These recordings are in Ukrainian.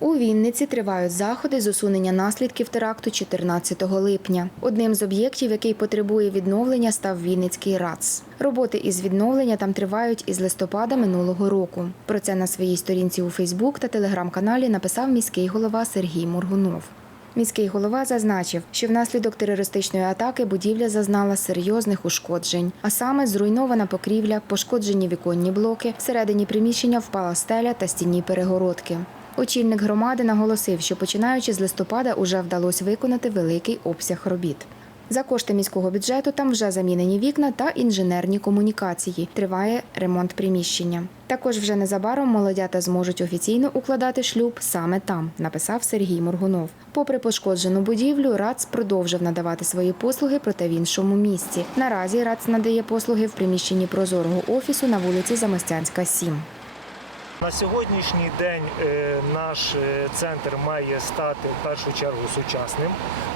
У Вінниці тривають заходи з усунення наслідків теракту 14 липня. Одним з об'єктів, який потребує відновлення, став Вінницький РАЦ. Роботи із відновлення там тривають із листопада минулого року. Про це на своїй сторінці у Фейсбук та телеграм-каналі написав міський голова Сергій Моргунов. Міський голова зазначив, що внаслідок терористичної атаки будівля зазнала серйозних ушкоджень, а саме зруйнована покрівля, пошкоджені віконні блоки, всередині приміщення впала стеля та стінні перегородки. Очільник громади наголосив, що починаючи з листопада уже вдалося виконати великий обсяг робіт. За кошти міського бюджету там вже замінені вікна та інженерні комунікації. Триває ремонт приміщення. Також вже незабаром молодята зможуть офіційно укладати шлюб саме там, написав Сергій Моргунов. Попри пошкоджену будівлю, РАЦ продовжив надавати свої послуги, проте в іншому місці. Наразі РАЦ надає послуги в приміщенні прозорого офісу на вулиці Замостянська, 7. На сьогоднішній день е, наш е, центр має стати в першу чергу сучасним,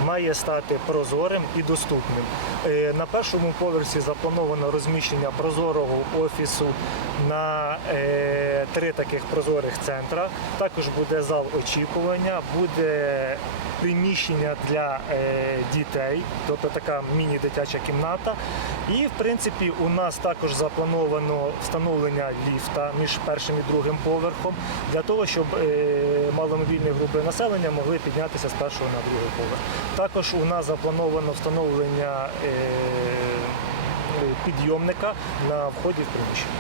має стати прозорим і доступним. Е, На першому поверсі заплановано розміщення прозорого офісу на три таких прозорих центра. Також буде зал очікування, буде приміщення для дітей, тобто така міні-дитяча кімната. І в принципі у нас також заплановано встановлення ліфта між першим і другим поверхом для того, щоб е, маломобільні групи населення могли піднятися з першого на другий поверх. Також у нас заплановано встановлення е, підйомника на вході в приміщення.